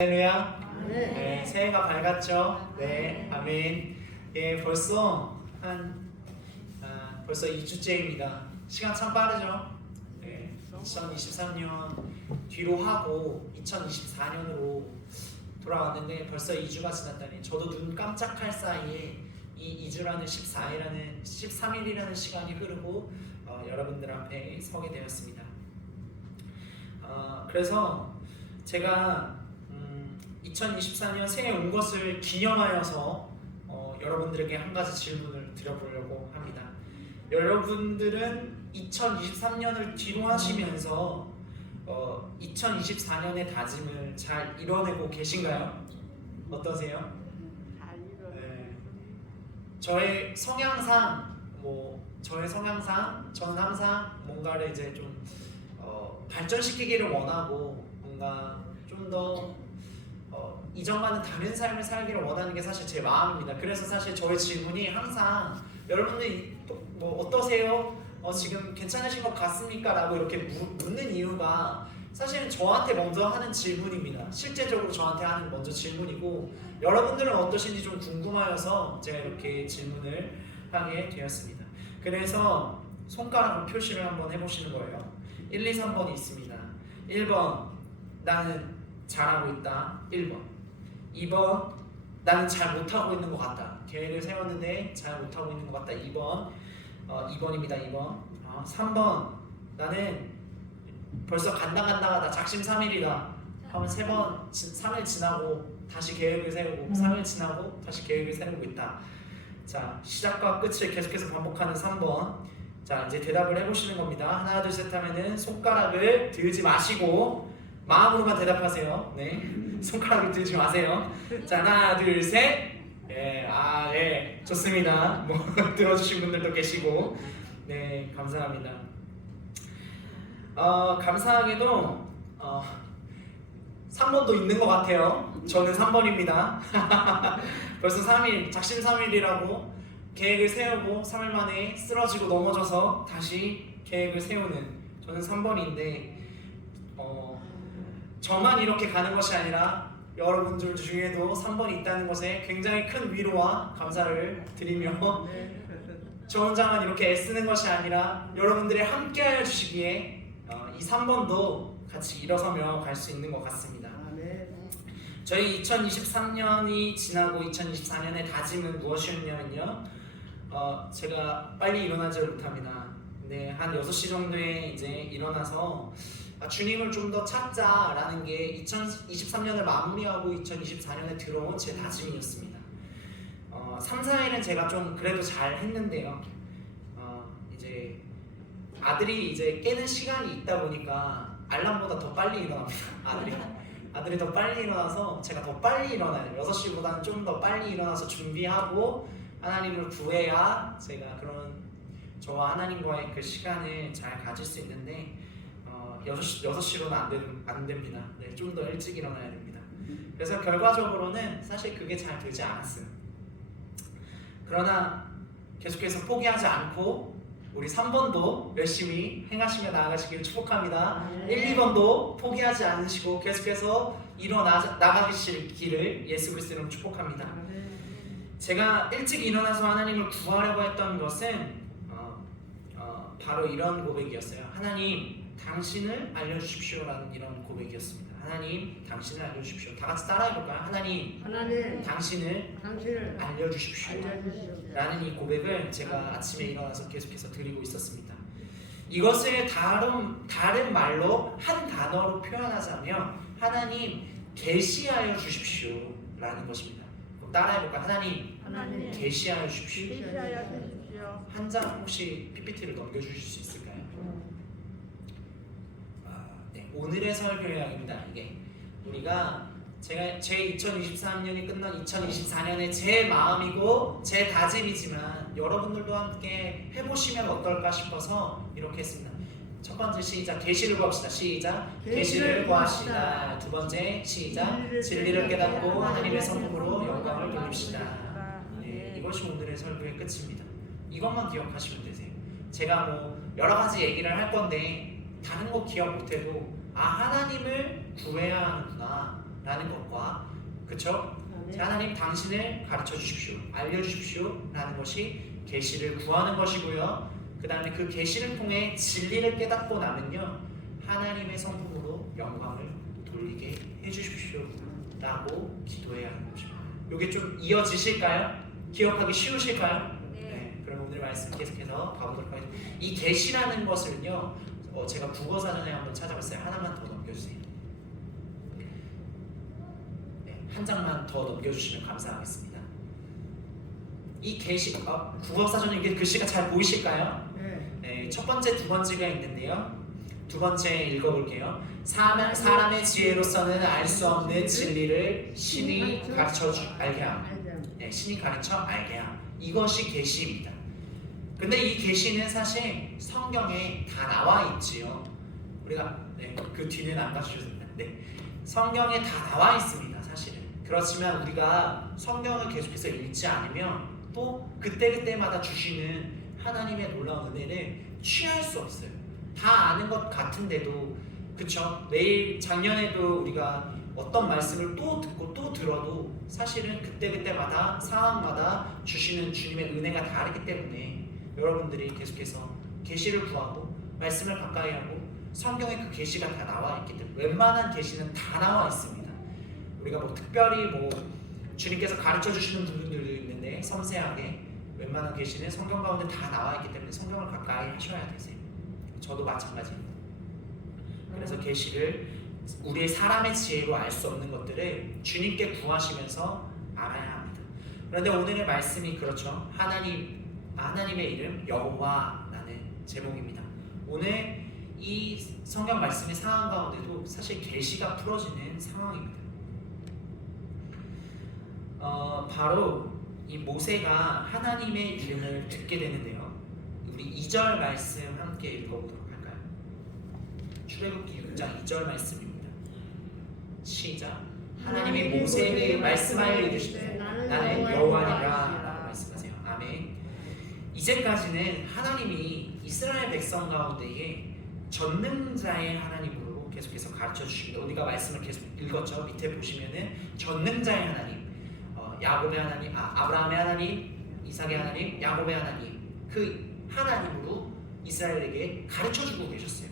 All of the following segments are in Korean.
할렐루야. 네, 새해가 밝았죠? 네, 아멘. 예, 벌써 2주째입니다. 시간 참 빠르죠? 네, 2023년 뒤로 하고 2024년으로 돌아왔는데 벌써 2주가 지났다니 저도 눈 깜짝할 사이에 이 2주라는 13일이라는 시간이 흐르고 여러분들 앞에 서게 되었습니다. 그래서 제가 2024년 새해 온 것을 기념하여서 여러분들에게 한 가지 질문을 드려보려고 합니다. 여러분들은 2023년을 뒤로 하시면서 2024년의 다짐을 잘 이뤄내고 계신가요? 어떠세요? 네. 저의 성향상 저는 항상 뭔가를 이제 좀 발전시키기를 원하고 뭔가 좀 더 이전과는 다른 삶을 살기를 원하는 게 사실 제 마음입니다. 그래서 사실 저의 질문이 항상 여러분들 뭐 어떠세요? 지금 괜찮으신 것 같습니까? 라고 이렇게 묻는 이유가 사실은 저한테 먼저 하는 질문입니다. 실제적으로 저한테 하는 먼저 질문이고 여러분들은 어떠신지 좀 궁금하여서 제가 이렇게 질문을 하게 되었습니다. 그래서 손가락으로 표시를 한번 해보시는 거예요. 1, 2, 3번이 있습니다. 1번 나는 잘하고 있다. 1번. 2번 나는 잘 못하고 있는 것 같다. 계획을 세웠는데 잘 못하고 있는 것 같다. 2번. 2번입니다. 2번. 3번 나는 벌써 간당간당하다. 작심삼일이다. 하면 3일 지나고 다시 계획을 세우고 3일 지나고 다시 계획을 세우고 있다. 자, 시작과 끝을 계속해서 반복하는 3번. 자, 이제 대답을 해보시는 겁니다. 하나 둘 셋 하면은 손가락을 들지 마시고 마음으로만 대답하세요. 네, 손가락을 들지 마세요. 자, 하나 둘 셋. 네, 좋습니다. 뭐 들어주신 분들도 계시고, 네, 감사합니다. 감사하게도 3번도 있는 것 같아요. 저는 3번입니다. 벌써 3일, 작심삼일이라고 계획을 세우고 3일 만에 쓰러지고 넘어져서 다시 계획을 세우는 저는 3번인데 저만 이렇게 가는 것이 아니라 여러분들 중에도 3번이 있다는 것에 굉장히 큰 위로와 감사를 드리며 저 혼자만 이렇게 애쓰는 것이 아니라 여러분들이 함께하여 주시기에 이 3번도 같이 일어서며 갈 수 있는 것 같습니다. 저희 2023년이 지나고 2024년의 다짐은 무엇이었냐면요, 제가 빨리 일어나지 못합니다. 네, 한 6시 정도에 이제 일어나서 주님을 좀 더 찾자라는 게 2023년을 마무리하고 2024년에 들어온 제 다짐이었습니다. 3, 4일은 제가 좀 그래도 잘 했는데요. 이제 아들이 이제 깨는 시간이 있다 보니까 알람보다 더 빨리 일어납니다. 아들이 더 빨리 일어나서 제가 더 빨리 일어나요. 6시보다는 좀 더 빨리 일어나서 준비하고 하나님을 구해야 제가 그런 저와 하나님과의 그 시간을 잘 가질 수 있는데 6시로는 안 됩니다. 네, 좀 더 일찍 일어나야 됩니다. 그래서 결과적으로는 사실 그게 잘 되지 않았어요. 그러나 계속해서 포기하지 않고 우리 3번도 열심히 행하시며 나아가시길 축복합니다. 1, 2번도 포기하지 않으시고 계속해서 나가실 길을 예수 그리스도로 축복합니다. 제가 일찍 일어나서 하나님을 구하려고 했던 것은 바로 이런 고백이었어요. 하나님, 당신을 알려주십시오라는 이런 고백이었습니다. 하나님, 당신을 알려주십시오. 다 같이 따라해볼까요? 하나님, 당신을 알려주십시오 라는 이 고백을 제가 아침에 일어나서 계속해서 드리고 있었습니다. 이것을 다른 말로 한 단어로 표현하자면 하나님, 계시하여 주십시오 라는 것입니다. 따라해볼까요? 하나님, 계시하여 주십시오. 한 장 혹시 PPT를 넘겨주실 수 있을까요? 네, 오늘의 설교량입니다. 이게 우리가 제 2023년이 끝난 2024년의 제 마음이고 제 다짐이지만 여러분들도 함께 해보시면 어떨까 싶어서 이렇게 했습니다. 첫 번째 시작, 계시를 구합시다. 시작, 계시를 구합시다. 두 번째 시작, 진리를 깨닫고 하나님의 성품으로 영광을 돌립시다. 네, 이것이 오늘의 설교의 끝입니다. 이것만 기억하시면 되세요. 제가 뭐 여러 가지 얘기를 할 건데 다른 거 기억 못해도 하나님을 구해야 하는구나 라는 것과 그쵸? 하나님 당신을 가르쳐 주십시오, 알려주십시오 라는 것이 계시를 구하는 것이고요. 그 다음에 그 계시를 통해 진리를 깨닫고 나면요, 하나님의 성품으로 영광을 돌리게 해주십시오 라고 기도해야 하는 거죠. 이게 좀 이어지실까요? 기억하기 쉬우실까요? 네. 그럼 오늘 말씀 계속해서 가보도록 하겠습니다. 이 계시라는 것을요, 제가 국어사전에 한번 찾아봤어요. 하나만 더 넘겨주세요. 한 장만 더 넘겨주시면 감사하겠습니다. 이 계시, 국어사전에 이게 글씨가 잘 보이실까요? 네, 첫 번째, 두 번째가 있는데요. 두 번째 읽어볼게요. 사람의 지혜로서는 알 수 없는 진리를 신이 가르쳐 알게 함. 네, 신이 가르쳐 알게 함. 이것이 계시입니다. 근데 이 계시는 사실 성경에 다 나와 있지요. 우리가 그 뒤는 안 봐주셨습니다. 네, 성경에 다 나와 있습니다. 사실은. 그렇지만 우리가 성경을 계속해서 읽지 않으면 또 그때그때마다 주시는 하나님의 놀라운 은혜를 취할 수 없어요. 다 아는 것 같은데도, 그쵸? 매일 작년에도 우리가 어떤 말씀을 또 듣고 또 들어도 사실은 그때그때마다 상황마다 주시는 주님의 은혜가 다르기 때문에 여러분들이 계속해서 계시를 구하고 말씀을 가까이 하고 성경에 그 계시가 다 나와 있기 때문에, 웬만한 계시는 다 나와 있습니다. 우리가 뭐 특별히 뭐 주님께서 가르쳐 주시는 부분들도 있는데 섬세하게 웬만한 계시는 성경 가운데 다 나와 있기 때문에 성경을 가까이 하셔야 되세요. 저도 마찬가지입니다. 그래서 계시를 우리의 사람의 지혜로 알 수 없는 것들을 주님께 구하시면서 알아야 합니다. 그런데 오늘의 말씀이 그렇죠. 하나님의 이름 여호와라는 제목입니다. 오늘 이 성경 말씀의 상황 가운데도 사실 계시가 풀어지는 상황입니다. 바로 이 모세가 하나님의 이름을 듣게 되는데요. 우리 2절 말씀 함께 읽어보도록 할까요? 출애굽기 6장 2절 말씀입니다. 시작. 하나님이 모세에게 말씀하여 이르시되 나는 여호와니라 라고 말씀하세요. 아멘. 이제까지는 하나님이 이스라엘 백성 가운데에 전능자의 하나님으로 계속해서 가르쳐 주십니다. 우리가 말씀을 계속 읽었죠. 밑에 보시면은 전능자의 하나님, 야곱의 하나님, 아브라함의 하나님, 이삭의 하나님, 야곱의 하나님, 그 하나님으로 이스라엘에게 가르쳐주고 계셨어요.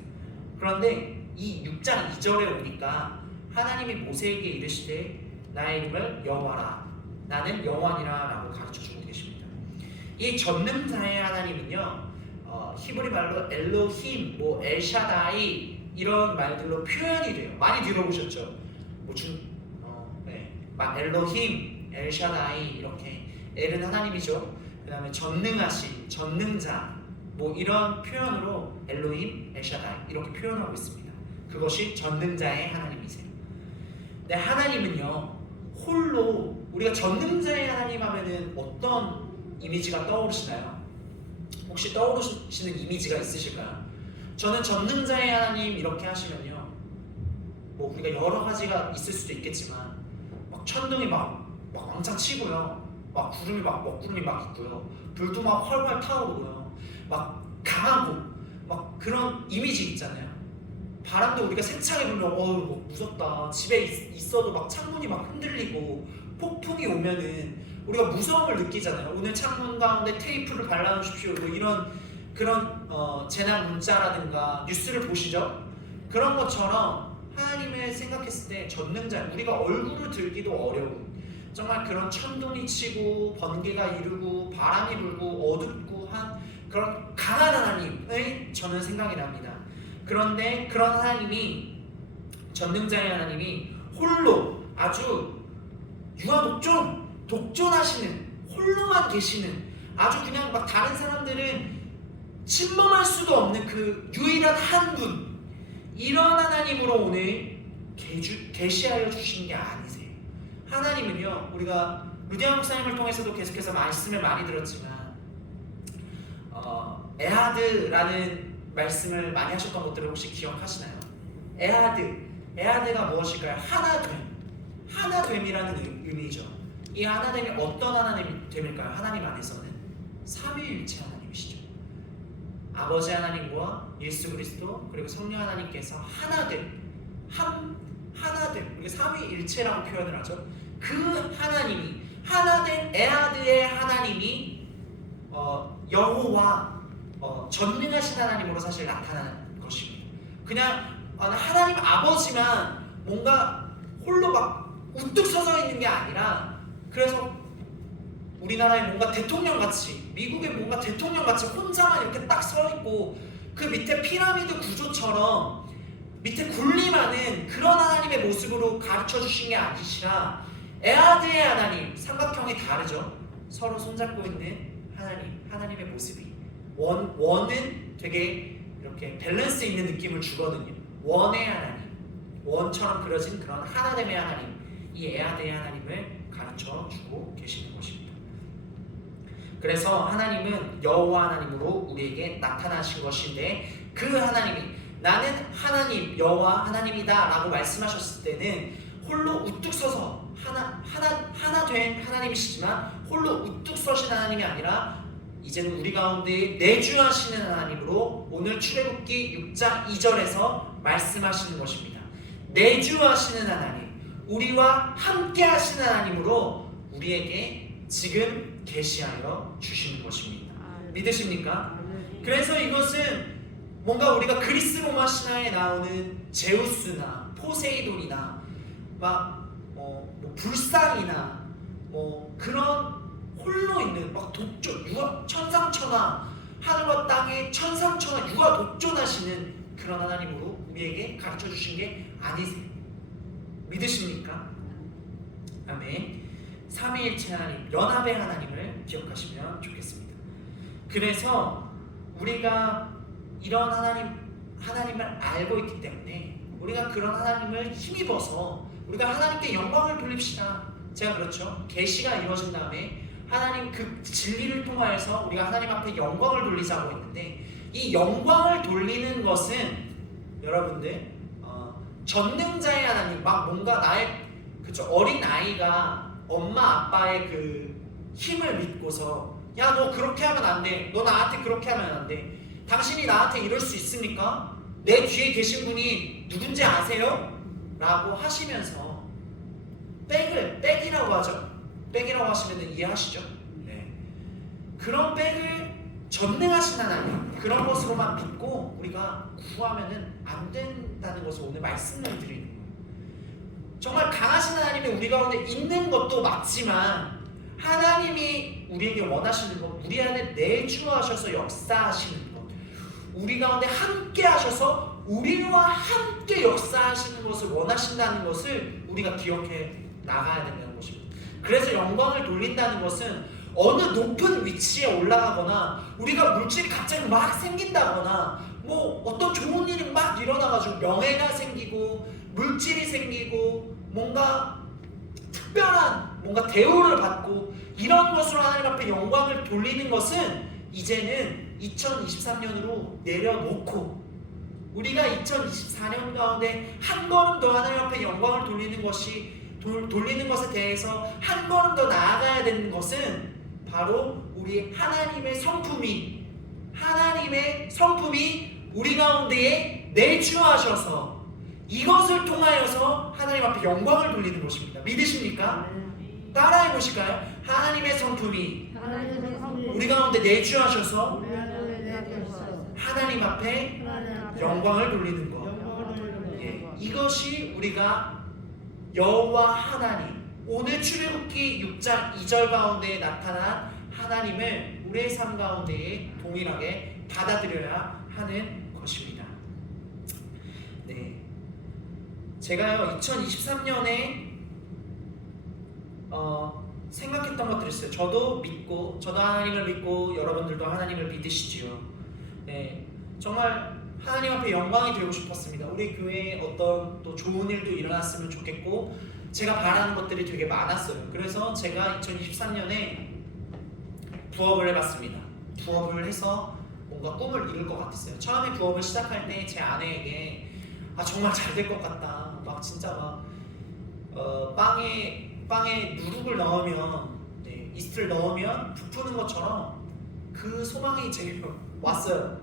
그런데 이 6장 2절에 오니까 하나님이 모세에게 이르시되 나의 이름을 여호와라, 나는 여호와니라 라고 가르쳐주고 계십니다. 이 전능자의 하나님은요, 히브리 말로 엘로힘, 뭐 엘샤다이 이런 말들로 표현이 돼요. 많이 들어보셨죠? 막 엘로힘, 엘샤다이 이렇게, 엘은 하나님이죠. 그 다음에 전능하신, 전능자 뭐 이런 표현으로 엘로힘, 엘샤다이 이렇게 표현하고 있습니다. 그것이 전능자의 하나님이세요. 근데 하나님은요, 홀로, 우리가 전능자의 하나님 하면은 어떤 이미지가 떠오르시나요? 혹시 떠오르시는 이미지가 있으실까요? 저는 전능자의 하나님 이렇게 하시면요, 뭐 우리가 여러 가지가 있을 수도 있겠지만 막 천둥이 막 왕창 치고요, 막 구름이 막 있고요, 불도 막 활활 타오르고요, 막 강하고 막 그런 이미지 있잖아요. 바람도 우리가 세차게 불면 뭐 무섭다, 집에 있어도 막 창문이 막 흔들리고 폭풍이 오면은 우리가 무서움을 느끼잖아요. 오늘 창문 가운데 테이프를 발라놓으십시오, 뭐 이런 그런 재난 문자라든가 뉴스를 보시죠. 그런 것처럼 하나님을 생각했을 때 전능자, 우리가 얼굴을 들기도 어려운 정말 그런 천둥이 치고 번개가 이르고 바람이 불고 어둡고 한 그런 강한 하나님의 저는 생각이 납니다. 그런데 그런 하나님이, 전능자의 하나님이 홀로 아주 독존하시는, 홀로만 계시는, 아주 그냥 막 다른 사람들은 침범할 수도 없는 그 유일한 한 분, 이런 하나님으로 오늘 계시하여 주신 게 아니세요. 하나님은요, 우리가 루디아 목사님을 통해서도 계속해서 말씀을 많이 들었지만 에하드라는 말씀을 많이 하셨던 것들을 혹시 기억하시나요? 에하드가 무엇일까요? 하나됨이라는 의미죠. 이 하나됨이 어떤 하나됨일까요? 하나님 안에서는 삼위일체 하나님이시죠. 아버지 하나님과 예수 그리스도 그리고 성령 하나님께서 하나됨, 하나됨, 우리 삼위일체라고 표현을 하죠. 그 하나님이 하나된 에아드의 하나님이 여호와 전능하신 하나님으로 사실 나타나는 것입니다. 그냥 하나님 아버지만 뭔가 홀로 막 우뚝 서서 있는 게 아니라, 그래서 우리나라의 뭔가 대통령같이, 미국의 뭔가 대통령같이 혼자만 이렇게 딱 서 있고 그 밑에 피라미드 구조처럼 밑에 군림하는 그런 하나님의 모습으로 가르쳐 주신 게 아니시라 에아드의 하나님, 삼각형이 다르죠. 서로 손잡고 있는 하나님의 모습이 원은 되게 이렇게 밸런스 있는 느낌을 주거든요. 원의 하나님, 원처럼 그려진 그런 하나됨의 하나님, 이 에아드의 하나님을 가르쳐 주고 계시는 것입니다. 그래서 하나님은 여호와 하나님으로 우리에게 나타나신 것인데, 그 하나님이 나는 하나님 여호와 하나님이다 라고 말씀하셨을 때는 홀로 우뚝 서서 하나 된 하나님이시지만 홀로 우뚝 서신 하나님이 아니라 이제는 우리 가운데 내주하시는 하나님으로 오늘 출애굽기 6장 2절에서 말씀하시는 것입니다. 내주하시는 하나님, 우리와 함께 하시는 하나님으로 우리에게 지금 계시하여 주시는 것입니다. 믿으십니까? 그래서 이것은 뭔가 우리가 그리스 로마 신화에 나오는 제우스나 포세이돈이나 뭐 불상이나 뭐 그런 홀로 있는 막 천상천하, 하늘과 땅의 천상천하 유아 독존하시는 그런 하나님으로 우리에게 가르쳐 주신 게 아니세요. 믿으십니까? 아멘. 삼위일체 하나님, 연합의 하나님을 기억하시면 좋겠습니다. 그래서 우리가 이런 하나님을 알고 있기 때문에 우리가 그런 하나님을 힘입어서 우리가 하나님께 영광을 돌립시다. 제가 그렇죠. 계시가 이루어진 다음에 하나님 그 진리를 통하여서 우리가 하나님 앞에 영광을 돌리자고 했는데, 이 영광을 돌리는 것은 여러분들 전능자의 하나님, 막 뭔가 나의 어린 아이가 엄마 아빠의 그 힘을 믿고서 야 너 그렇게 하면 안 돼, 너 나한테 그렇게 하면 안 돼, 당신이 나한테 이럴 수 있습니까? 내 뒤에 계신 분이 누군지 아세요? 라고 하시면서 백이라고 하죠. 백이라고 하시면 이해하시죠? 네. 그런 백을 전능하신 하나님, 그런 것으로만 믿고 우리가 구하면은 안 된다는 것을 오늘 말씀을 드리는 거예요. 정말 강하신 하나님이 우리 가운데 있는 것도 맞지만 하나님이 우리에게 원하시는 것, 우리 안에 내주하셔서 역사하시는 것, 우리 가운데 함께 하셔서 우리와 함께 역사하시는 것을 원하신다는 것을 우리가 기억해 나가야 된다는 것입니다. 그래서 영광을 돌린다는 것은 어느 높은 위치에 올라가거나 우리가 물질이 갑자기 막 생긴다거나 뭐 어떤 좋은 일이 막 일어나가지고 명예가 생기고 물질이 생기고 뭔가 특별한 뭔가 대우를 받고 이런 것으로 하나님 앞에 영광을 돌리는 것은 이제는 2023년으로 내려놓고 우리가 2024년 가운데 한 걸음 더 하나님 앞에 영광을 돌리는 것에 대해서 한 걸음 더 나아가야 되는 것은 바로 우리 하나님의 성품이 우리 가운데에 내주하셔서 이것을 통하여서 하나님 앞에 영광을 돌리는 것입니다. 믿으십니까? 따라해 보실까요? 하나님의 성품이 우리 가운데 내주하셔서 하나님 앞에 영광을 돌리는 것. 예, 이것이 우리가 여호와 하나님, 오늘 출애굽기 6장 2절 가운데 나타난 하나님을 우리의 삶 가운데에 동일하게 받아들여야 하는 것입니다. 네, 제가요 2023년에 생각했던 것들이 있어요. 저도 하나님을 믿고 여러분들도 하나님을 믿으시지요. 네, 정말 하나님 앞에 영광이 되고 싶었습니다. 우리 교회에 어떤 또 좋은 일도 일어났으면 좋겠고 제가 바라는 것들이 되게 많았어요. 그래서 제가 2023년에 부업을 해봤습니다. 부업을 해서 뭔가 꿈을 이룰 것 같았어요. 처음에 부업을 시작할 때 제 아내에게 정말 잘 될 것 같다. 막 진짜 막 빵에 누룩을 넣으면 이스트를 넣으면 부푸는 것처럼 그 소망이 제게 왔어요.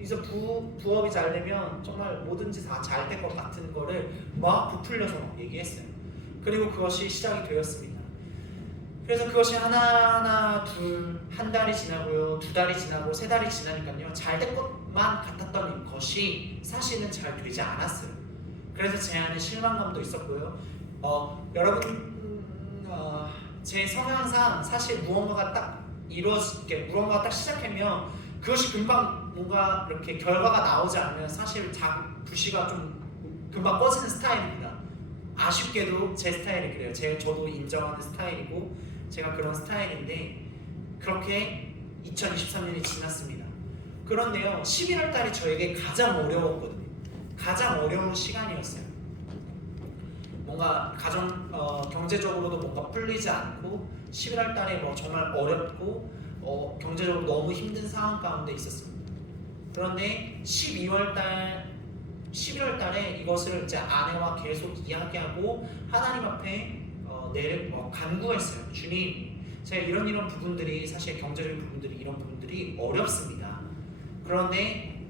이제 부업이 잘 되면 정말 뭐든지 다 잘 될 것 같은 거를 막 부풀려서 막 얘기했어요. 그리고 그것이 시작이 되었습니다. 그래서 그것이 하나하나 한 달이 지나고요, 2달이 지나고 3달이 지나니까요, 잘 될 것만 같았던 것이 사실은 잘 되지 않았어요. 그래서 제 안에 실망감도 있었고요. 여러분, 제 성향상 사실 무언가가 딱 무언가가 딱 시작하면 그것이 금방 뭔가 이렇게 결과가 나오지 않으면 사실 불씨가 좀 금방 꺼지는 스타일입니다. 아쉽게도 제 스타일이 그래요. 저도 인정하는 스타일이고 제가 그런 스타일인데, 그렇게 2023년이 지났습니다. 그런데요, 11월 달이 저에게 가장 어려웠거든요. 가장 어려운 시간이었어요. 뭔가 경제적으로도 뭔가 풀리지 않고 11월 달에 정말 어렵고 경제적으로 너무 힘든 상황 가운데 있었습니다. 그런데 11월 달에 이것을 이제 아내와 계속 이야기하고 하나님 앞에 간구했어요. 주님, 제가 이런 부분들이, 사실 경제적인 부분들이, 이런 부분들이 어렵습니다. 그런데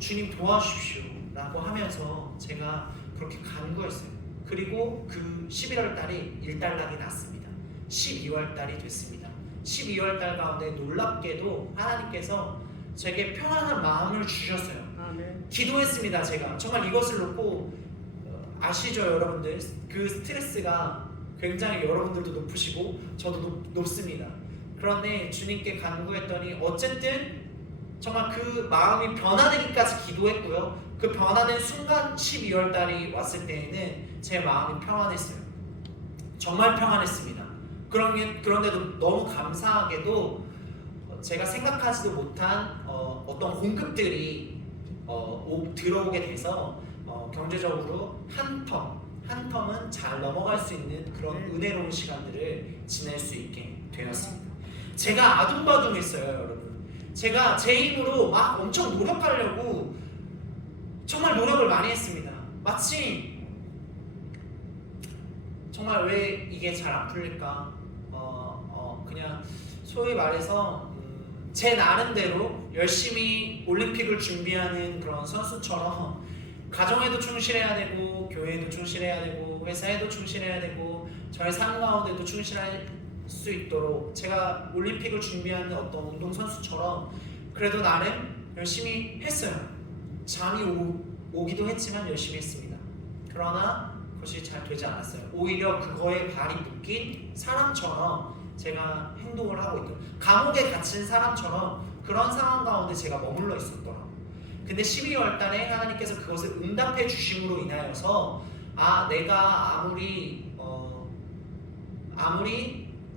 주님 도와주십시오 라고 하면서 제가 그렇게 간구했어요. 그리고 그 11월 달이 일단락이 났습니다. 12월 달이 됐습니다. 12월 달 가운데 놀랍게도 하나님께서 제게 평안한 마음을 주셨어요. 아멘. 기도했습니다. 제가 정말 이것을 놓고 아시죠, 여러분들? 그 스트레스가 굉장히 여러분들도 높으시고 저도 높습니다. 그런데 주님께 간구했더니 어쨌든 정말 그 마음이 변화되기까지 기도했고요. 그 변화된 순간 12월 달이 왔을 때에는 제 마음이 평안했어요. 정말 평안했습니다. 그런데도 너무 감사하게도 제가 생각하지도 못한 어떤 공급들이 들어오게 돼서 경제적으로 한 텀은 잘 넘어갈 수 있는 그런 은혜로운 시간들을 지낼 수 있게 되었습니다. 제가 아둥바둥했어요, 여러분. 제가 제 힘으로 막 엄청 노력하려고 정말 노력을 많이 했습니다. 마치 정말 왜 이게 잘 안 풀릴까? 그냥 소위 말해서 제 나름대로 열심히 올림픽을 준비하는 그런 선수처럼 가정에도 충실해야 되고, 교회에도 충실해야 되고, 회사에도 충실해야 되고, 저의 삶 가운데도 충실할 수 있도록 제가 올림픽을 준비하는 어떤 운동선수처럼 그래도 나름 열심히 했어요. 잠이 오기도 했지만 열심히 했습니다. 그러나 그것이 잘 되지 않았어요. 오히려 그거에 발이 묶인 사람처럼 제가 행동을 하고 있더라고요. 감옥에 갇힌 사람처럼 그런 상황 가운데 제가 머물러 있었더라고요. 근데 12월 달에 하나님께서 그것을 응답해 주심으로 인하여서 내가 아무리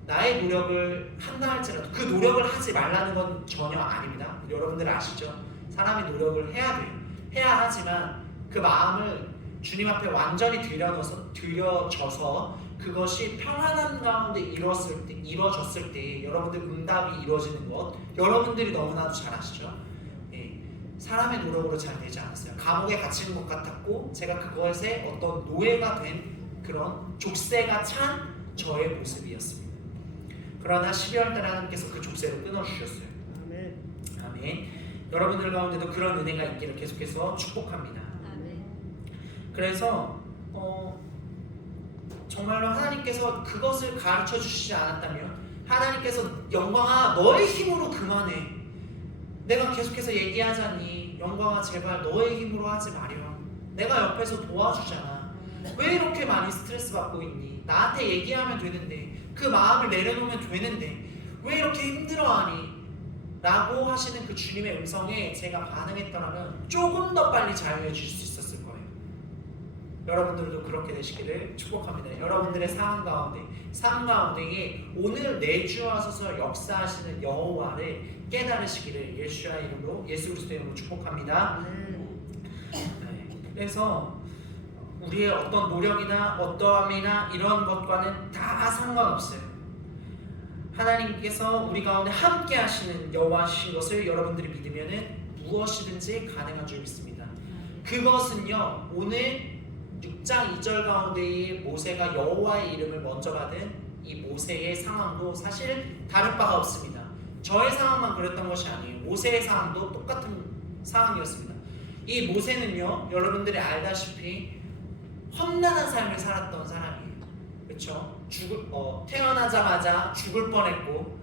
나의 노력을 한다 할지라도 그 노력을 하지 말라는 건 전혀 아닙니다. 여러분들 아시죠? 사람이 노력을 해야 돼요. 해야 하지만 그 마음을 주님 앞에 완전히 들여져서 그것이 평안한 가운데 이루어졌을 때 여러분들 응답이 이루어지는 것, 여러분들이 너무나도 잘 아시죠? 사람의 노력으로 잘 되지 않았어요. 감옥에 갇힌 것 같았고 제가 그것에 어떤 노예가 된 그런 족쇄가 찬 저의 모습이었습니다. 그러나 12월 달에 하나님께서 그 족쇄를 끊어주셨어요. 아멘. 아멘. 여러분들 가운데도 그런 은혜가 있기를 계속해서 축복합니다. 아멘. 그래서 정말로 하나님께서 그것을 가르쳐 주시지 않았다면, 하나님께서 영광아 너의 힘으로 그만해, 내가 계속해서 얘기하자니 영광아 제발 너의 힘으로 하지 마렴, 내가 옆에서 도와주잖아, 왜 이렇게 많이 스트레스 받고 있니, 나한테 얘기하면 되는데, 그 마음을 내려놓으면 되는데 왜 이렇게 힘들어하니 라고 하시는 그 주님의 음성에 제가 반응했더라면 조금 더 빨리 자유해 주실 수 있었을 거예요. 여러분들도 그렇게 되시기를 축복합니다. 여러분들의 삶 가운데에 오늘 내주하소서 역사하시는 여호와를 깨달으시기를 예수 그리스도의 이름으로 축복합니다. 그래서 우리의 어떤 노력이나 어떠함이나 이런 것과는 다 상관없어요. 하나님께서 우리 가운데 함께 하시는 여호와신 것을 여러분들이 믿으면은 무엇이든지 가능한 줄 믿습니다. 그것은요, 오늘 6장 2절 가운데의 모세가 여호와의 이름을 먼저 받은 이 모세의 상황도 사실 다를 바가 없습니다. 저의 상황만 그랬던 것이 아니에요. 모세의 상황도 똑같은 상황이었습니다. 이 모세는요, 여러분들이 알다시피 험난한 삶을 살았던 사람이에요. 그렇죠? 태어나자마자 죽을 뻔했고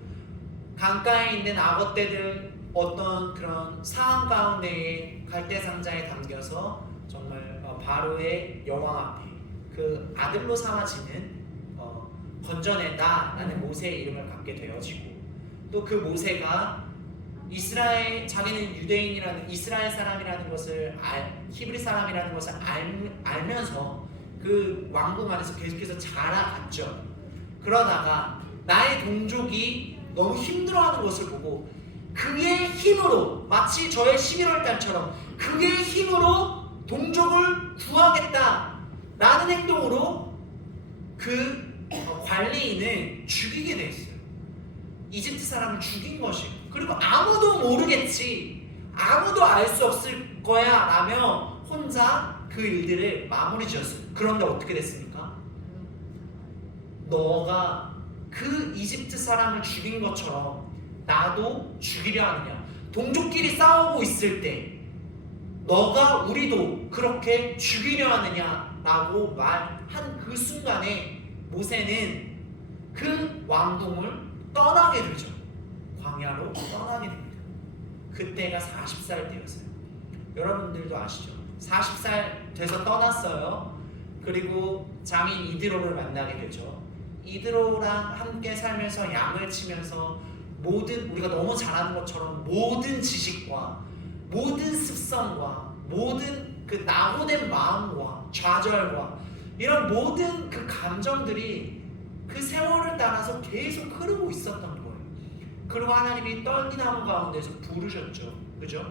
강가에 있는 악어떼들 어떤 그런 상황 가운데에 갈대상자에 담겨서 정말 바로의 여왕 앞에 그 아들로 삼아지는 건져내다라는 모세의 이름을 갖게 되어지고, 또 그 모세가 자기는 유대인이라는 이스라엘 사람이라는 것을 히브리 사람이라는 것을 알면서 그 왕궁 안에서 계속해서 자라갔죠. 그러다가 나의 동족이 너무 힘들어하는 것을 보고 그의 힘으로, 마치 저의 11월 달처럼 그의 힘으로 동족을 구하겠다라는 행동으로 그 관리인을 죽이게 됐어요. 이집트 사람을 죽인 것이고, 그리고 아무도 모르겠지, 아무도 알 수 없을 거야 라며 혼자 그 일들을 마무리 지었어요. 그런데 어떻게 됐습니까? 너가 그 이집트 사람을 죽인 것처럼 나도 죽이려 하느냐, 동족끼리 싸우고 있을 때 너가 우리도 그렇게 죽이려 하느냐 라고 말한 그 순간에 모세는 그 왕궁을 떠나게 되죠. 광야로 떠나게 됩니다. 그때가 40살 때였어요. 여러분들도 아시죠? 40살 돼서 떠났어요. 그리고 장인 이드로를 만나게 되죠. 이드로랑 함께 살면서 양을 치면서 우리가 너무 잘하는 것처럼 모든 지식과 모든 습성과 모든 그 낙오된 마음과 좌절과 이런 모든 그 감정들이 그 세월을 따라서 계속 흐르고 있었던 거예요. 그리고 하나님이 떨기나무 가운데서 부르셨죠. 그죠?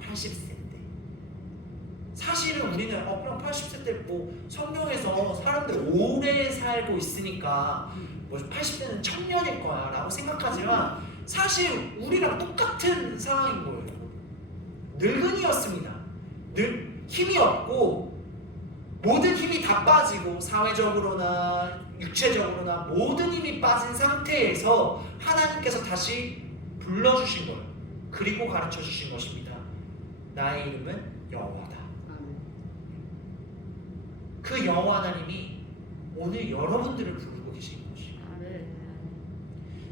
80세 때. 사실은 우리는 그럼 80세 때 뭐 성경에서 사람들 오래 살고 있으니까 뭐 80세는 청년일 거야 라고 생각하지만 사실 우리랑 똑같은 상황인 거예요. 늙은이였습니다. 힘이 없고 모든 힘이 다 빠지고 사회적으로나 육체적으로나 모든 힘이 빠진 상태에서 하나님께서 다시 불러주신 거예요. 그리고 가르쳐 주신 것입니다. 나의 이름은 여호와다. 그 여호와 하나님이 오늘 여러분들을 부르고 계신 것이에요.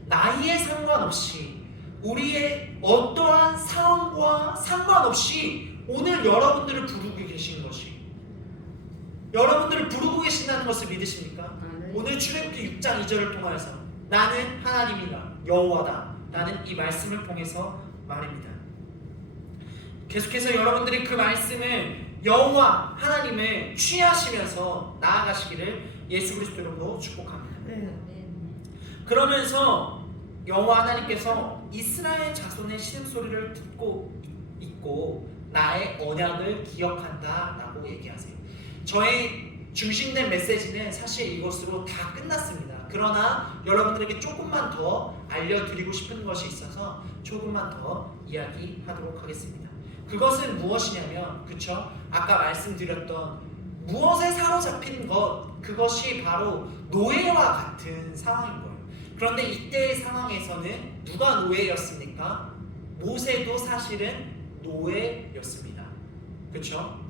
나이에 상관없이, 우리의 어떠한 상황과 상관없이 오늘 여러분들을 부르고 계신 것이, 여러분들을 부르고 계신다는 것을 믿으십니까? 오늘 출애굽기 6장 2절을 통해서 나는 하나님이다, 여호와다 라는 이 말씀을 통해서 말입니다. 계속해서 여러분들이 그 말씀을, 여호와 하나님을 취하시면서 나아가시기를 예수 그리스도 이름으로 축복합니다. 그러면서 여호와 하나님께서 이스라엘 자손의 신음소리를 듣고 있고 나의 언약을 기억한다 라고 얘기하세요. 저의 중심된 메시지는 사실 이것으로 다 끝났습니다. 그러나 여러분들에게 조금만 더 알려드리고 싶은 것이 있어서 조금만 더 이야기하도록 하겠습니다. 그것은 무엇이냐면, 그쵸? 아까 말씀드렸던 무엇에 사로잡힌 것, 그것이 바로 노예와 같은 상황인 거예요. 그런데 이때의 상황에서는 누가 노예였습니까? 모세도 사실은 노예였습니다. 그쵸?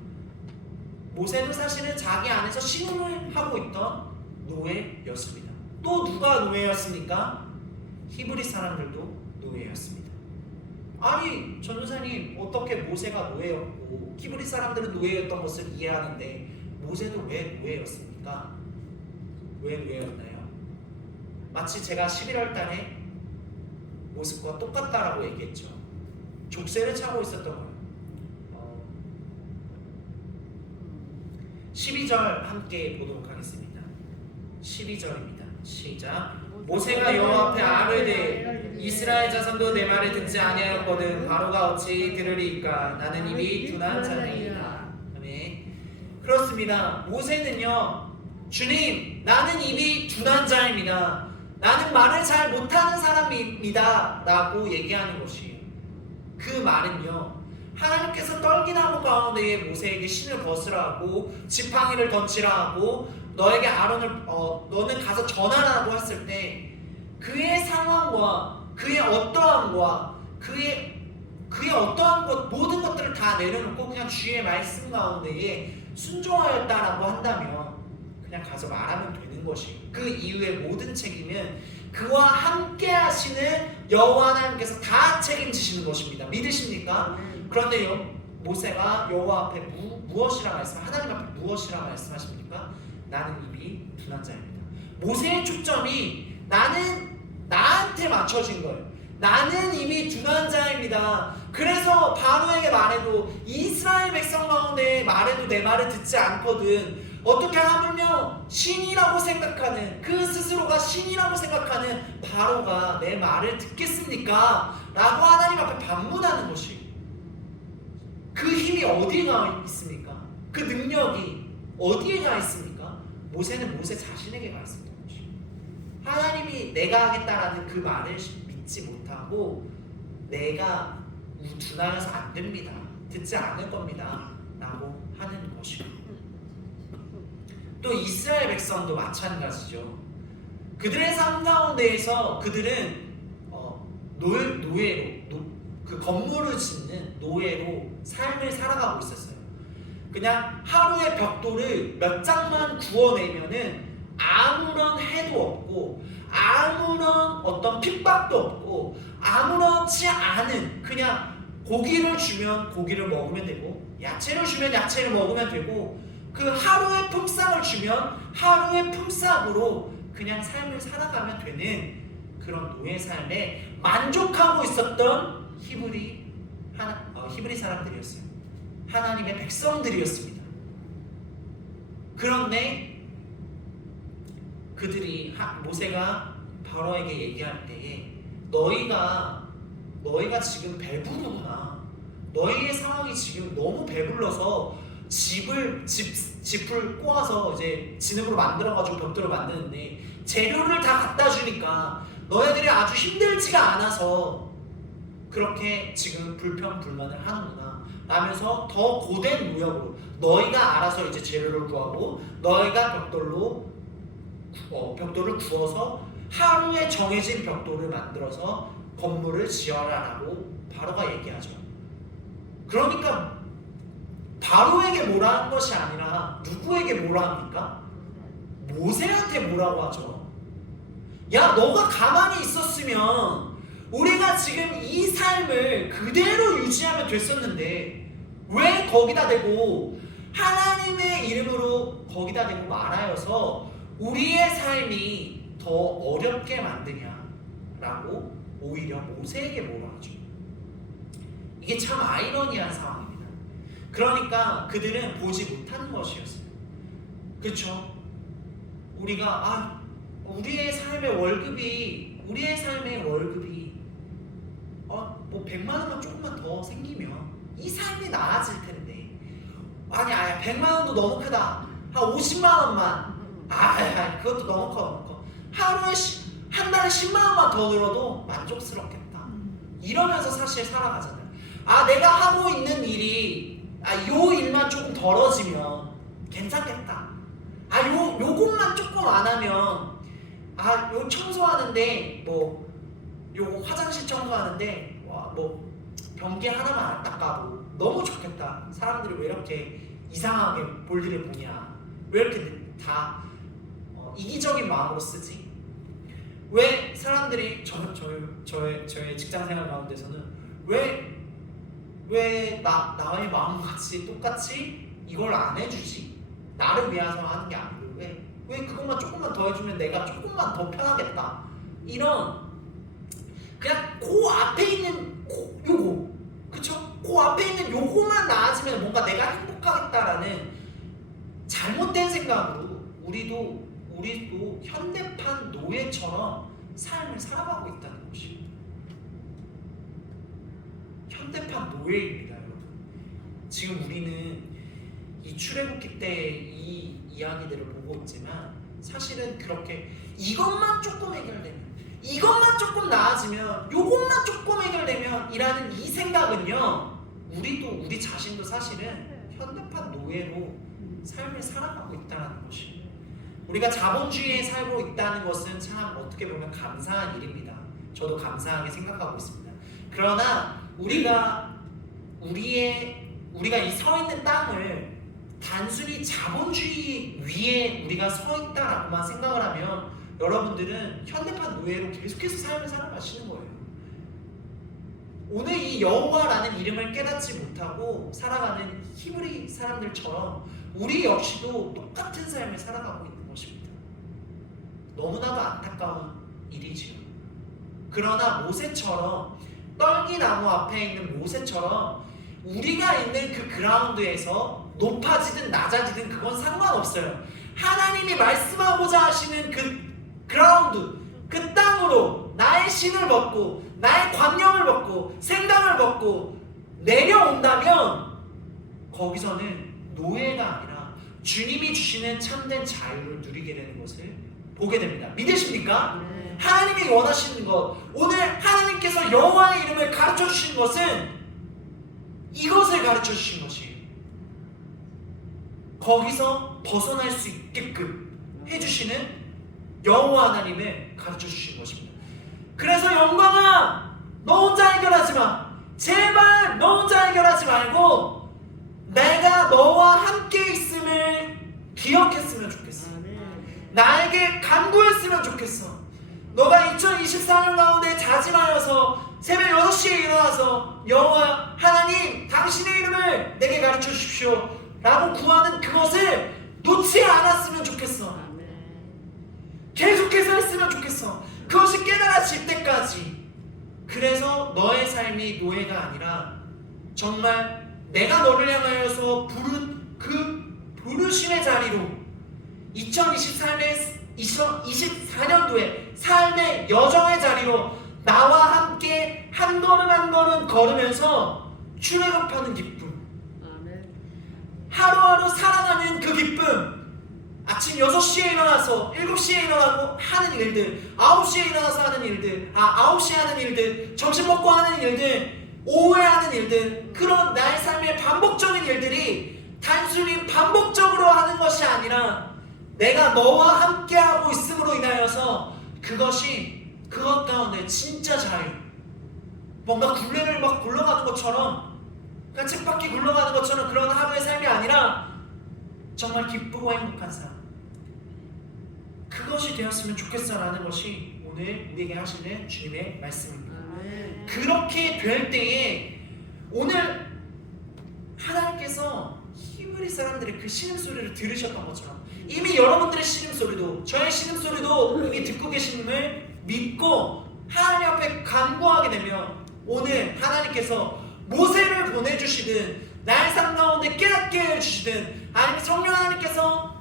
모세도 사실은 자기 안에서 신음을 하고 있던 노예였습니다. 또 누가 노예였습니까? 히브리 사람들도 노예였습니다. 아니 전도사님, 어떻게 모세가 노예였고 히브리 사람들은 노예였던 것을 이해하는데 모세도 왜 노예였습니까? 왜 노예였나요? 마치 제가 11월 달에 모습과 똑같다라고 얘기했죠. 족쇄를 차고 있었던 거예요. 12절 함께 보도록 하겠습니다. 12절입니다. 시작. 모세가 여호와 앞에 아뢰되 이스라엘 자손도 내 말을 듣지 아니하였거든 바로가 어찌 들으리이까? 나는 입이 둔한 자니이다. 아멘. 그렇습니다. 모세는요, 주님, 나는 입이 둔한 자입니다. 나는 말을 잘 못하는 사람입니다 라고 얘기하는 것이에요. 그 말은요, 하나님께서 떨기나무 가운데에 모세에게 신을 벗으라 하고 지팡이를 던지라 하고 너에게 아론을 너는 가서 전하라고 했을 때 그의 상황과 그의 어떠함과 그의 그의 어떠한 것 모든 것들을 다 내려놓고 그냥 주의 말씀 가운데에 순종하였다라고 한다면 그냥 가서 말하면 되는 것이 그 이후의 모든 책임은 그와 함께 하시는 여호와 하나님께서 다 책임지시는 것입니다. 믿으십니까? 그런데 모세가 여호와 앞에 무엇이라 하나님 앞에 무엇이라 말씀하십니까? 나는 이미 둔한 자입니다. 모세의 초점이 나한테 맞춰진 거예요. 나는 이미 둔한 자입니다. 그래서 바로에게 말해도 이스라엘 백성 가운데 말해도 내 말을 듣지 않거든. 어떻게 하물며 신이라고 생각하는 그 스스로가 신이라고 생각하는 바로가 내 말을 듣겠습니까? 라고 하나님 앞에 반문하는 것이 그 힘이 어디에 가 있습니까? 그 능력이 어디에 가 있습니까? 모세는 모세 자신에게 가 있습니다. 하나님이 내가 하겠다라는 그 말을 믿지 못하고 내가 둔하여서 안 됩니다. 듣지 않을 겁니다. 라고 하는 것이고 또 이스라엘 백성도 마찬가지죠. 그들의 삶 가운데에서 그들은 노예로 그 건물을 짓는 노예로 삶을 살아가고 있었어요. 그냥 하루의 벽돌을 몇 장만 구워내면은 아무런 해도 없고 아무런 어떤 핍박도 없고 아무렇지 않은 그냥 고기를 주면 고기를 먹으면 되고 야채를 주면 야채를 먹으면 되고 그 하루의 품삯을 주면 하루의 품삯으로 그냥 삶을 살아가면 되는 그런 노예 삶에 만족하고 있었던 히브리 사람들이었어요. 하나님의 백성들이었습니다. 그런데 그들이 모세가 바로에게 얘기할 때에 너희가 지금 배부르구나. 너희의 상황이 지금 너무 배불러서 집을 꼬아서 이제 진흙으로 만들어가지고 벽돌을 만드는데 재료를 다 갖다 주니까 너희들이 아주 힘들지가 않아서 그렇게 지금 불평불만을 하는구나 라면서 더 고된 노역으로 너희가 알아서 이제 재료를 구하고 너희가 벽돌을 구워서 하루에 정해진 벽돌을 만들어서 건물을 지어라라고 바로가 얘기하죠. 그러니까 바로에게 뭐라 하는 것이 아니라 누구에게 뭐라 합니까? 모세한테 뭐라고 하죠. 야, 너가 가만히 있었으면 우리가 지금 이 삶을 그대로 유지하면 됐었는데 왜 거기다 대고 하나님의 이름으로 거기다 대고 말하여서 우리의 삶이 더 어렵게 만드냐라고 오히려 모세에게 뭐라 하죠. 이게 참 아이러니한 상황입니다. 그러니까 그들은 보지 못하는 것이었어요. 그렇죠? 우리가 우리의 삶의 월급이 뭐 100만 원만 조금만 더 생기면 이 삶이 나아질 텐데 아니 100만 원도 너무 크다. 한 50만 원만 그것도 너무 커. 하루에 한 달에 10만 원만 더 늘어도 만족스럽겠다. 이러면서 사실 살아가잖아요. 내가 하고 있는 일이 요 일만 조금 덜어지면 괜찮겠다. 요것만 조금 안 하면 요 청소하는데 요 화장실 청소하는데 뭐 변기 하나만 안 닦아도 너무 좋겠다. 사람들이 왜 이렇게 이상하게 볼일을 보냐. 왜 이렇게 다 이기적인 마음으로 쓰지? 왜 사람들이 저의 직장 생활 가운데서는 왜 나의 마음같이 똑같이 이걸 안 해주지? 나를 위해서 하는 게 아니고 왜 그것만 조금만 더 해주면 내가 조금만 더 편하겠다. 이런 그냥 그 앞에 있는 요거 그쵸? 그 앞에 있는 요거만 나아지면 뭔가 내가 행복하겠다라는 잘못된 생각으로 우리도 현대판 노예처럼 삶을 살아가고 있다는 것입니다. 현대판 노예입니다, 여러분. 지금 우리는 이 출애굽기 때 이 이야기들을 보고 있지만 사실은 그렇게 이것만 조금 해결되면 이것만 조금 나아지면 요것만 조금 해결되면 이라는 이 생각은요 우리 자신도 사실은 현대판 노예로 삶을 살아가고 있다는 것입니다. 우리가 자본주의에 살고 있다는 것은 참 어떻게 보면 감사한 일입니다. 저도 감사하게 생각하고 있습니다. 그러나 우리가 이 서 있는 땅을 단순히 자본주의 위에 우리가 서 있다라고만 생각을 하면 여러분들은 현대판 노예로 계속해서 삶을 살아가시는 거예요. 오늘 이 여호와라는 이름을 깨닫지 못하고 살아가는 히브리 사람들처럼 우리 역시도 똑같은 삶을 살아가고 있는 것입니다. 너무나도 안타까운 일이지요. 그러나 모세처럼 떨기나무 앞에 있는 모세처럼 우리가 있는 그 그라운드에서 높아지든 낮아지든 그건 상관없어요. 하나님이 말씀하고자 하시는 그 그라운드, 그 땅으로 나의 신을 벗고 나의 관념을 벗고 생각을 벗고 내려온다면 거기서는 노예가 아니라 주님이 주시는 참된 자유를 누리게 되는 것을 보게 됩니다. 믿으십니까? 하나님이 원하시는 것, 오늘 하나님께서 여호와의 이름을 가르쳐 주신 것은 이것을 가르쳐 주신 것이에요. 거기서 벗어날 수 있게끔 해주시는 여호와 하나님을 가르쳐 주신 것입니다. 그래서 영광아, 너 혼자 해결하지 마. 제발 너 혼자 해결하지 말고 내가 너와 함께 있음을 기억했으면 좋겠어. 나에게 간구했으면 좋겠어. 너가 2024년 가운데 자진하여서 새벽 6시에 일어나서 여호와 하나님 당신의 이름을 내게 가르쳐 주십시오 라고 구하는 그것을 놓지 않았으면 좋겠어. 계속해서 했으면 좋겠어. 그것이 깨달아질 때까지. 그래서 너의 삶이 노예가 아니라 정말 내가 너를 향하여서 부른 그 부르심의 자리로 2024년도에 삶의 여정의 자리로 나와 함께 한 걸음 한 걸음 걸으면서 출애굽하는 기쁨, 하루하루 살아가는 그 기쁨, 아침 6시에 일어나서 7시에 일어나고 하는 일들, 9시에 일어나서 하는 일들, 9시에 하는 일들, 점심 먹고 하는 일들, 오후에 하는 일들, 그런 나의 삶의 반복적인 일들이 단순히 반복적으로 하는 것이 아니라 내가 너와 함께하고 있음으로 인하여서 그것 가운데 진짜 자유, 뭔가 굴레를 막 굴러가는 것처럼, 그냥 쳇바퀴 굴러가는 것처럼 그런 하루의 삶이 아니라 정말 기쁘고 행복한 삶, 그것이 되었으면 좋겠어라는 것이 오늘 우리에게 하시는 주님의 말씀입니다. 그렇게 될 때에 오늘 하나님께서 히브리 사람들의 그 신음소리를 들으셨던 것처럼 이미 여러분들의 신음소리도, 저의 신음소리도 이미 듣고 계심을 믿고 하나님 앞에 간구하게 되면 오늘 하나님께서 모세를 보내주시든 나의 삶 가운데 깨닫게 해주시든 아니면 성령 하나님께서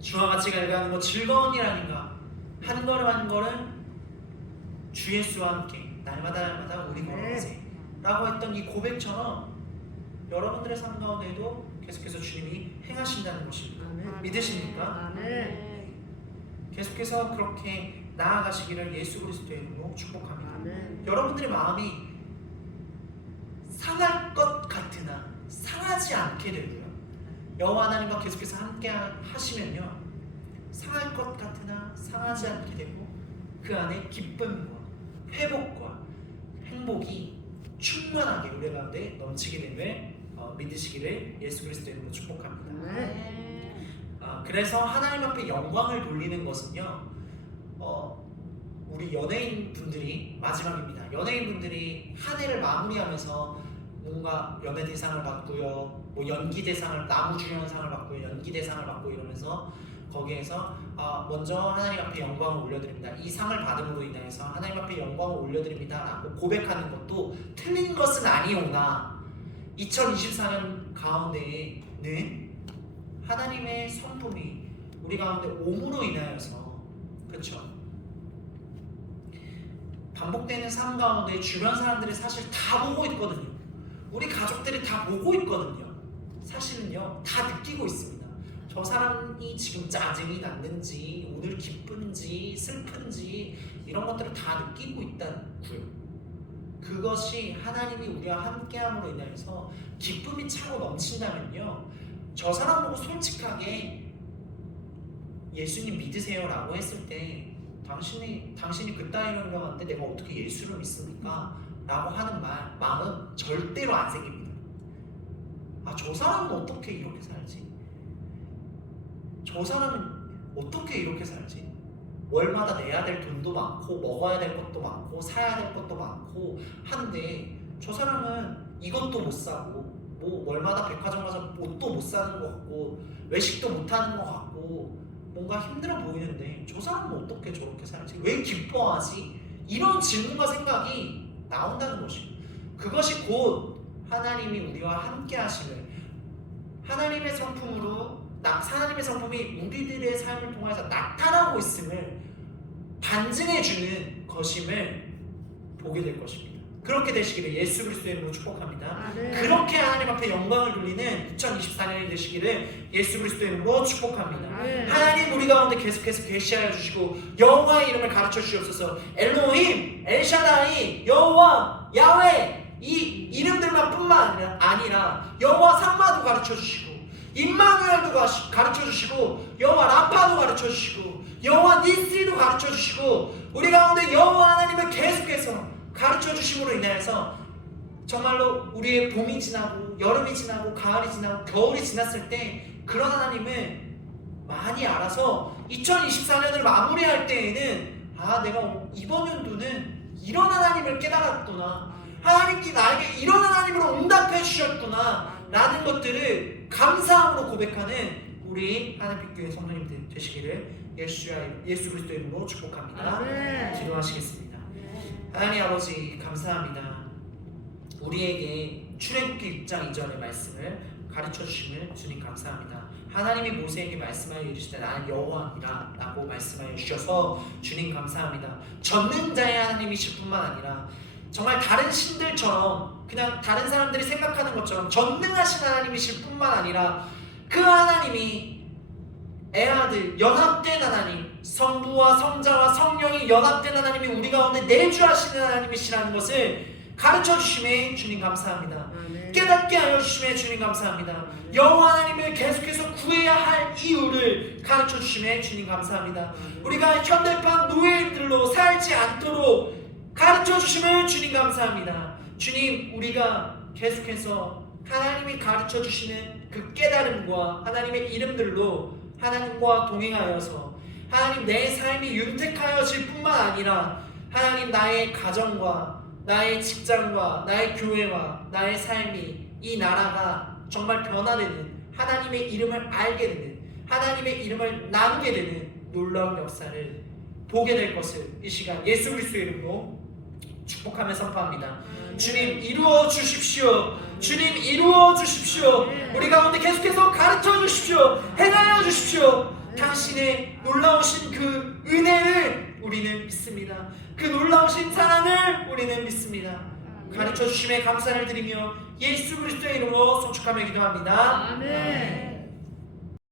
주와 같이 갈가는 것 즐거운 일 아닌가, 한 걸음 한 걸음 주 예수와 함께 날마다 우리 걸어가세 라고 했던 이 고백처럼 여러분들의 삶 가운데에도 계속해서 주님이 행하신다는 것입니다. 믿으십니까? 계속해서 그렇게 나아가시기를 예수 그리스도의 이름으로 축복합니다. 여러분들의 마음이 상할 것 같으나 상하지 않게 되고요, 여호와 하나님과 계속해서 함께 하시면요, 상할 것 같으나 상하지 않게 되고 그 안에 기쁨과 회복과 행복이 충만하게 우리 가운데 넘치게 됨을 믿으시기를 예수 그리스도의 이름으로 축복합니다. 그래서 하나님 앞에 영광을 돌리는 것은요, 우리 연예인 분들이 마지막입니다. 연예인 분들이 한 해를 마무리하면서 뭔가 연예 대상을 받고요, 뭐 연기 대상을, 나무주연상을 받고요, 연기 대상을 받고 이러면서 거기에서 먼저 하나님 앞에 영광을 올려드립니다. 이 상을 받음으로 인해서 하나님 앞에 영광을 올려드립니다 라고 고백하는 것도 틀린 것은 아니오나 2024년 가운데에는 하나님의 성품이 우리 가운데 옴으로 인하여서, 그렇죠, 반복되는 삶 가운데 주변 사람들이 사실 다 보고 있거든요. 우리 가족들이 다 보고 있거든요. 사실은요, 다 느끼고 있습니다. 저 사람이 지금 짜증이 났는지, 오늘 기쁜지 슬픈지 이런 것들을 다 느끼고 있다고요. 그것이 하나님이 우리와 함께함으로 인해서 기쁨이 차고 넘친다면요, 저 사람 보고 솔직하게 예수님 믿으세요 라고 했을 때 당신이 그따위로 유명한데 내가 어떻게 예수를 믿습니까? 라고 하는 마음 절대로 안 생깁니다. 아, 저 사람은 어떻게 이렇게 살지? 저 사람은 어떻게 이렇게 살지? 월마다 내야 될 돈도 많고 먹어야 될 것도 많고 사야 될 것도 많고 한데 저 사람은 이것도 못 사고 뭐 월마다 백화점 가서 옷도 못 사는 것 같고 외식도 못 하는 것 같고 뭔가 힘들어 보이는데 저 사람은 어떻게 저렇게 살지? 왜 기뻐하지? 이런 질문과 생각이 나온다는 것이에요. 그것이 곧 하나님이 우리와 함께 하심을, 하나님의 성품으로 하나님의 성품이 우리들의 삶을 통해서 나타나고 있음을 반증해주는 것임을 보게 될 것입니다. 그렇게 되시기를 예수 그리스도의 이름으로 축복합니다. 그렇게 하나님 앞에 영광을 돌리는 2024년이 되시기를 예수 그리스도의 이름으로 축복합니다. 하나님 우리 가운데 계속해서 계시하여 주시고 여호와의 이름을 가르쳐 주시옵소서. 엘로힘, 엘샤다이, 여호와, 야훼 이 이름들만 뿐만 아니라 여호와 삼마도 가르쳐 주시고 임마누엘도 가르쳐 주시고 여호와 라파도 가르쳐 주시고 여호와 니스도 가르쳐 주시고 우리 가운데 여호와 하나님을 계속해서 가르쳐 주심으로 인하여서 정말로 우리의 봄이 지나고 여름이 지나고 가을이 지나고 겨울이 지났을 때 그런 하나님을 많이 알아서 2024년을 마무리할 때에는 아, 내가 이번 연도는 이런 하나님을 깨달았구나, 하나님이 나에게 이런 하나님으로 응답해 주셨구나 라는 것들을 감사함으로 고백하는 우리 하나님교회 성도님들 되시기를 예수 그리스도의 이름으로 축복합니다. 기도하시겠습니다. 하나님 아버지 감사합니다. 우리에게 출애굽기 6장 2절의 말씀을 가르쳐 주심을 주님 감사합니다. 하나님이 모세에게 말씀하여 이르시되 나는 여호와니라 라고 말씀하여 주셔서 주님 감사합니다. 전능자의 하나님이실 뿐만 아니라 정말 다른 신들처럼 그냥 다른 사람들이 생각하는 것처럼 전능하신 하나님이실 뿐만 아니라 그 하나님이 애아들 연합된 하나님, 성부와 성자와 성령이 연합된 하나님이 우리 가운데 내주하시는 하나님이시라는 것을 가르쳐 주심에 주님 감사합니다. 깨닫게 하여 주심에 주님 감사합니다. 여호와 하나님을 계속해서 구해야 할 이유를 가르쳐 주심에 주님 감사합니다. 우리가 현대판 노예들로 살지 않도록 가르쳐 주심을 주님 감사합니다. 주님, 우리가 계속해서 하나님이 가르쳐 주시는 그 깨달음과 하나님의 이름들로 하나님과 동행하여서 하나님 내 삶이 윤택하여질 뿐만 아니라 하나님 나의 가정과 나의 직장과 나의 교회와 나의 삶이 이 나라가 정말 변화되는, 하나님의 이름을 알게 되는, 하나님의 이름을 나누게 되는 놀라운 역사를 보게 될 것을 이 시간 예수 그리스도의 이름으로 축복하며 선포합니다. 주님 이루어 주십시오. 주님 이루어 주십시오. 우리 가운데 계속해서 가르쳐 주십시오. 행하여 주십시오. 당신의 놀라우신 그 은혜를 우리는 믿습니다. 그 놀라우신 사랑을 우리는 믿습니다. 가르쳐 주심에 감사를 드리며 예수 그리스도의 이름으로 송축하며 기도합니다. 아멘.